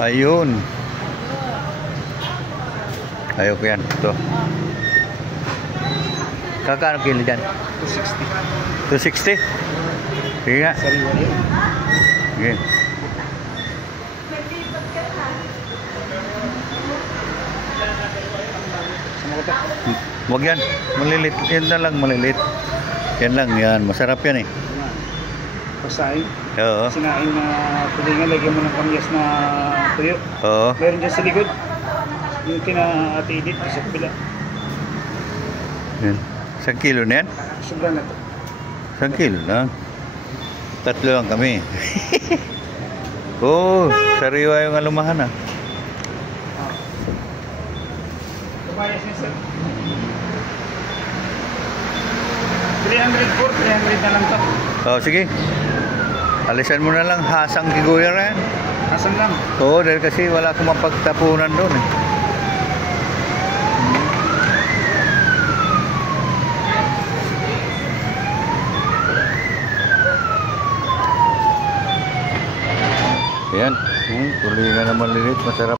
Ayun. Ayoko yan. Ito. Kakano kilo dyan? 260. 260? Sige nga. Sariwa yun. Sige. Wag yan. Malilit. Yan na lang malilit. Yan lang. Yan. Masarap yan eh. Pasain. Oo. Sinain na tulingan, lagyan mo ng kamyas na tuyo. Oo. Meron dyan sa likod. Yung kina Ate Edith sa kabila. Yan. 1 kilo na yan? Sobra na to. 1 kilo na. 3 lang kami. Oo. Sariwa yung alumahan ah. Kabayas niya sir. 300 po, 300 na lang to. Oh, sige. Alisan mo na lang hasang kiguya na yan. Asan lang? Oo, dahil kasi wala akong mapagtapunan doon eh. Ayan. Tuloy na naman lilit. Masarap.